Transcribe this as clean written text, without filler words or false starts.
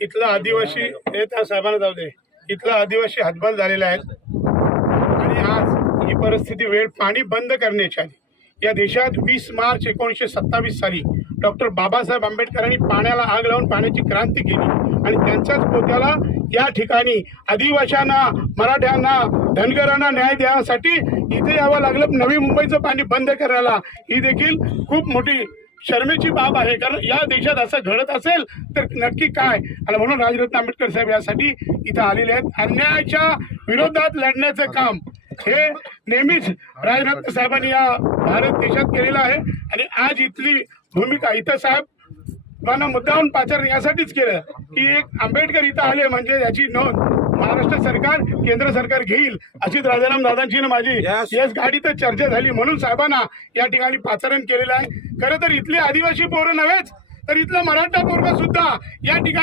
इथला आदिवासी हे त्या साहेबांना जाऊ दे, इथला आदिवासी हतबल झालेला आहे आणि आज ही परिस्थिती वेळ पाणी बंद करण्याची आली। या देशात 20 मार्च 1927 साली डॉक्टर बाबासाहेब आंबेडकरांनी पाण्याला आग लावून पाण्याची क्रांती केली आणि त्यांच्याच पोत्याला या ठिकाणी आदिवासींना, मराठ्यांना, धनगरांना न्याय देण्यासाठी इथे यावं लागलं। नवी मुंबईचं पाणी बंद करायला ही देखील खूप मोठी शर्मेची बाब आहे, कारण या देशात असं घडत असेल तर नक्की काय। आणि म्हणून राजरत्न आंबेडकर साहेब यासाठी इथं आलेले आहेत। अन्यायाच्या विरोधात लढण्याचं काम हे नेहमीच राजरत्न साहेबांनी या भारत देशात केलेलं आहे आणि आज इथली भूमिका इथं साहेबांना मुद्दाहून पाचारण यासाठीच केलं की एक आंबेडकर इथं आले म्हणजे याची नोंद महाराष्ट्र सरकार, केंद्र सरकार घेईल अशी राजाराम दादांची माझी याच गाडीतच चर्चा झाली, म्हणून साहेबांना या ठिकाणी पाचारण केलेलं आहे। खरं तर इथले आदिवासी पोरं नव्हेच तर इथला मराठा पोरगा सुद्धा या ठिकाणी